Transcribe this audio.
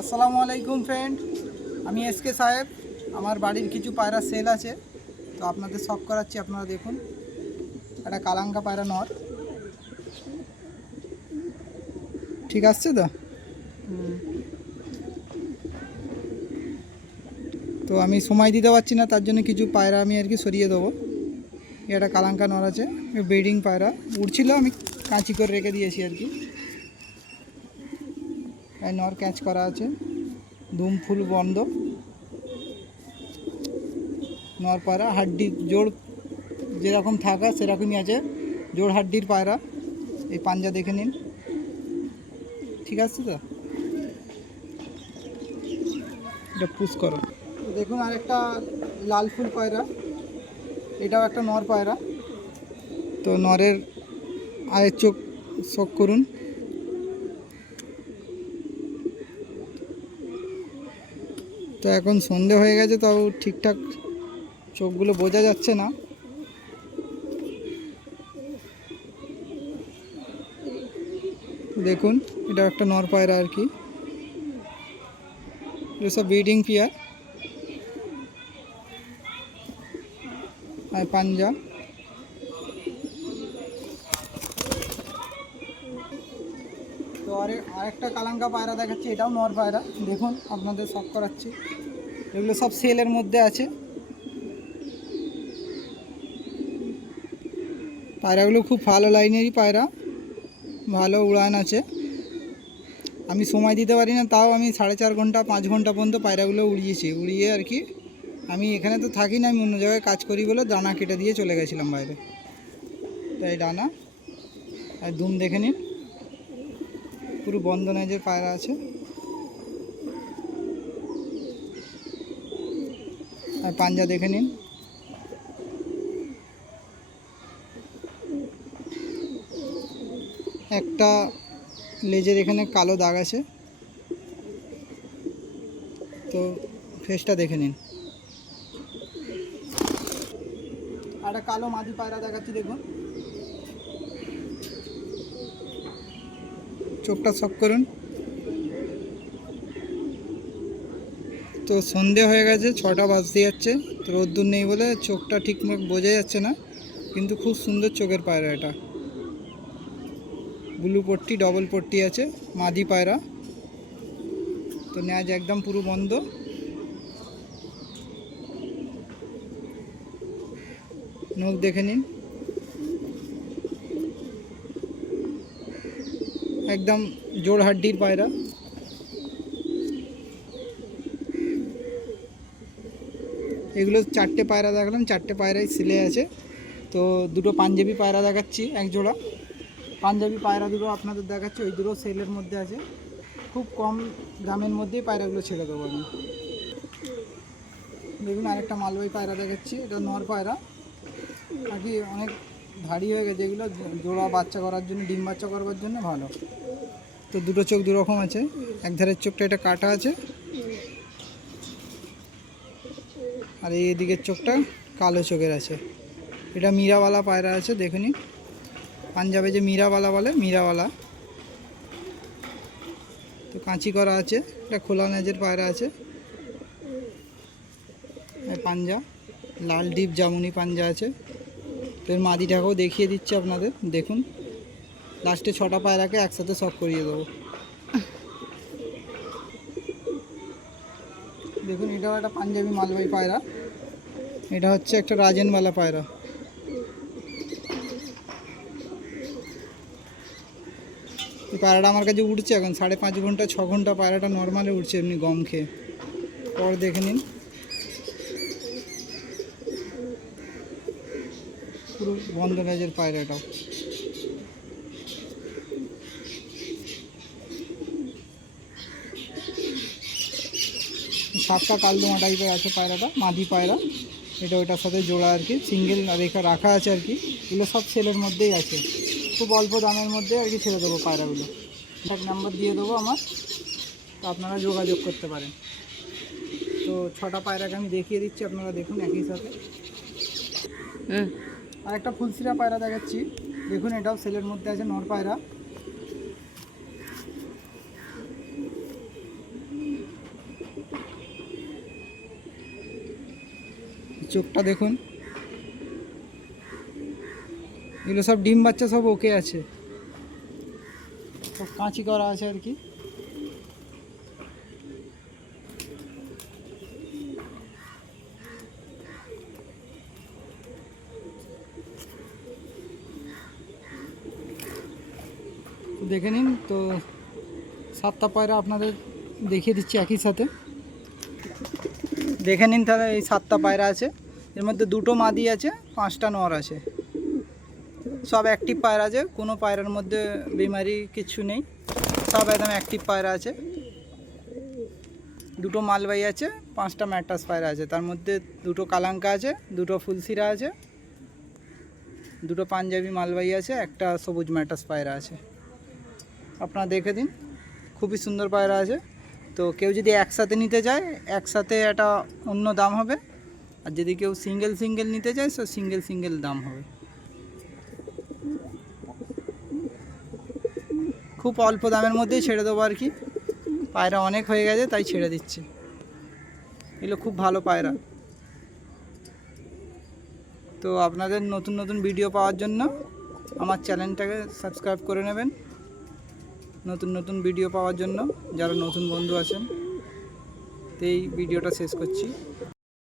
আসসালামু আলাইকুম ফ্রেন্ড, আমি এসকে সাহেব। আমার বাড়ির কিছু পায়রা সেল আছে, তো আপনাদের শখ করাচ্ছি। আপনারা দেখুন, একটা কালাঙ্কা পায়রা নর, ঠিক আসছে তো? তো আমি সময় দিতে পারছি না, তার জন্য কিছু পায়রা আমি আর কি সরিয়ে দেবো। একটা কালাঙ্কা নর আছে, ব্রিডিং পায়রা উড়ছিল, আমি কাঁচি করে রেখে দিয়েছি আর কি। নর ক্যাচ করা আছে, দুম ফুল বন্ধ। নর পায়রা হাড্ডি জোড় যেরকম থাকা সেরকমই আছে, জোড় হাড্ডির পায়রা। এই পাঞ্জা দেখে নিন, ঠিক আছে তো? এটা পুশ করো। দেখুন আরেকটা লাল ফুল পায়রা, এটাও একটা নর পায়রা। তো নরের আয়ের চোখ শোক করুন। তো এখন সন্ধে হয়ে গেছে, তাও ঠিকঠাক চোখগুলো বোঝা যাচ্ছে না। দেখুন, এটা একটা নর পায়রা আর কি। এটা সব ব্রিডিং পেয়ার। আর পাঞ্জা, তো আরেকটা কালাঙ্কা পায়রা দেখাচ্ছি, এটাও নর পায়রা। দেখুন, আপনাদের শখ করাচ্ছি। এগুলো সব সেলের মধ্যে আছে। পায়রাগুলো খুব ভালো লাইনেরই পায়রা, ভালো উড়ান আছে। আমি সময় দিতে পারি না, তাও আমি 4.5 ঘন্টা 5 ঘন্টা পর্যন্ত পায়রাগুলো উড়িয়ে আর কি। আমি এখানে তো থাকি না, আমি অন্য জায়গায় কাজ করি বলে দানা কেটে দিয়ে চলে গেছিলাম বাইরে। তাই ডানা আর দুম দেখে নিন, পুরো বন্ধ নেজের পায়রা আছে। আর পাঞ্জা দেখে নিন, একটা লেজের এখানে কালো দাগ আছে। তো ফেসটা দেখে নিন। আর একটা কালো মাদি পায়রা দেখাচ্ছি, দেখুন চোখটা শখ করুন। তো সন্ধে হয়ে গেছে, 6টা বাজতে যাচ্ছে। তো রোদ্দুর নেই বলে চোখটা ঠিকমতো বোঝা যাচ্ছে না, কিন্তু খুব সুন্দর চোখের পায়রা এটা। ব্লু পট্টি, ডবল পট্টি আছে, মাদি পায়রা। তো ন্যাজ একদম পুরো বন্ধ। নখ দেখে নিন, একদম জোড় হাড্ডির পায়রা। এগুলো 4টে পায়রা দেখালাম, 4টে পায়রাই সিলে আছে। তো দুটো পাঞ্জাবি পায়রা দেখাচ্ছি, এক জোড়া পাঞ্জাবি পায়রা দুটো আপনাদের দেখাচ্ছি। ওই দুটো সেলের মধ্যে আছে, খুব কম দামের মধ্যেই পায়রাগুলো ছেড়ে দেবো আমি। দেখুন আরেকটা মালবাহী পায়রা দেখাচ্ছি, এটা নর পায়রা আর কি। অনেক ভারী হয়ে গেছে এগুলো, জোড়া বাচ্চা করার জন্য, ডিম বাচ্চা করবার জন্য ভালো। তো দুটো চোখ দুরকম আছে, এক ধারের চোখটা এটা কাটা আছে, আর এই দিকের চোখটা কালো চোখের আছে। এটা মীরাওয়ালা পায়রা আছে, দেখে নিন। পাঞ্জাবে যে মীরাওয়ালা বলে, মীরাওয়ালা। তো কাঁচি করা আছে, এটা খোলা নেজের পায়রা আছে। পাঞ্জা লাল ডিপ জামুনি পাঞ্জা আছে। তো এর মাদিটাকেও দেখিয়ে দিচ্ছি আপনাদের, দেখুন। লাস্টে 6টা পায়রাকে একসাথে শখ করিয়ে দেবো। দেখুন, এটাও একটা পাঞ্জাবি মালবাহী পায়রা। এটা হচ্ছে একটা রাজেনওয়ালা পায়রা। এই পায়রাটা আমার কাছে উঠছে এখন 5.5 ঘন্টা 6 ঘন্টা পায়রাটা নর্মালে উঠছে এমনি গম খেয়ে। পর দেখে নিন, পুরো বন্ধ লেজের পায়রাটাও। সাতটা কালদমা টাইপের আছে পায়রাটা, মাদি পায়রা। এটা ওইটার সাথে জোড়া আর কি, সিঙ্গেল রাখা আছে আর কি। এগুলো সব সেলের মধ্যেই আছে, খুব অল্প দামের মধ্যে আর কি ছেড়ে দেবো পায়রাগুলো। কন্ট্যাক্ট নাম্বার দিয়ে দেবো আমার, তো আপনারা যোগাযোগ করতে পারেন। তো 6টা পায়রাকে আমি দেখিয়ে দিচ্ছি, আপনারা দেখুন একই সাথে। আর একটা ফুলসিরা পায়রা দেখাচ্ছি, দেখুন এটাও সেলের মধ্যে আছে, নর পায়রা। চোখটা দেখুন, এগুলো সব ডিম বাচ্চা সব ওকে আছে, সব কাঁচি করা আছে আর কি। দেখে নিন। তো 7টা পায়রা আপনাদের দেখিয়ে দিচ্ছি একই সাথে, দেখে নিন। তাহলে এই 7টা পায়রা আছে, এর মধ্যে 2টো মাদি আছে, 5টা নর আছে, সব অ্যাক্টিভ পায়রা আছে, কোনো পায়রার মধ্যে বিমারি কিছু নেই, সব একদম অ্যাক্টিভ পায়রা আছে। 2টো মালবাহী আছে, 5টা ম্যাটাস পায়রা আছে, তার মধ্যে 2টো কালাঙ্কা আছে, 2টো ফুলসিরা আছে, 2টো পাঞ্জাবি মালবাহী আছে, একটা সবুজ ম্যাটাস পায়রা আছে। আপনারা দেখে দিন, খুবই সুন্দর পায়রা আছে। তো কেউ যদি একসাথে নিতে চায়, একসাথে একটা অন্য দাম হবে, আর যদি কেউ সিঙ্গেল সিঙ্গেল নিতে চায় তো সিঙ্গেল সিঙ্গেল দাম হবে। খুব অল্প দামের মধ্যেই ছেড়ে দেবো আর কি, পায়রা অনেক হয়ে গেছে তাই ছেড়ে দিচ্ছি। এগুলো খুব ভালো পায়রা। তো আপনাদের নতুন নতুন ভিডিও পাওয়ার জন্য আমার চ্যানেলটাকে সাবস্ক্রাইব করে নেবেন, নতুন নতুন ভিডিও পাওয়ার জন্য যারা নতুন বন্ধু আছেন। তো এই ভিডিওটা শেষ করছি।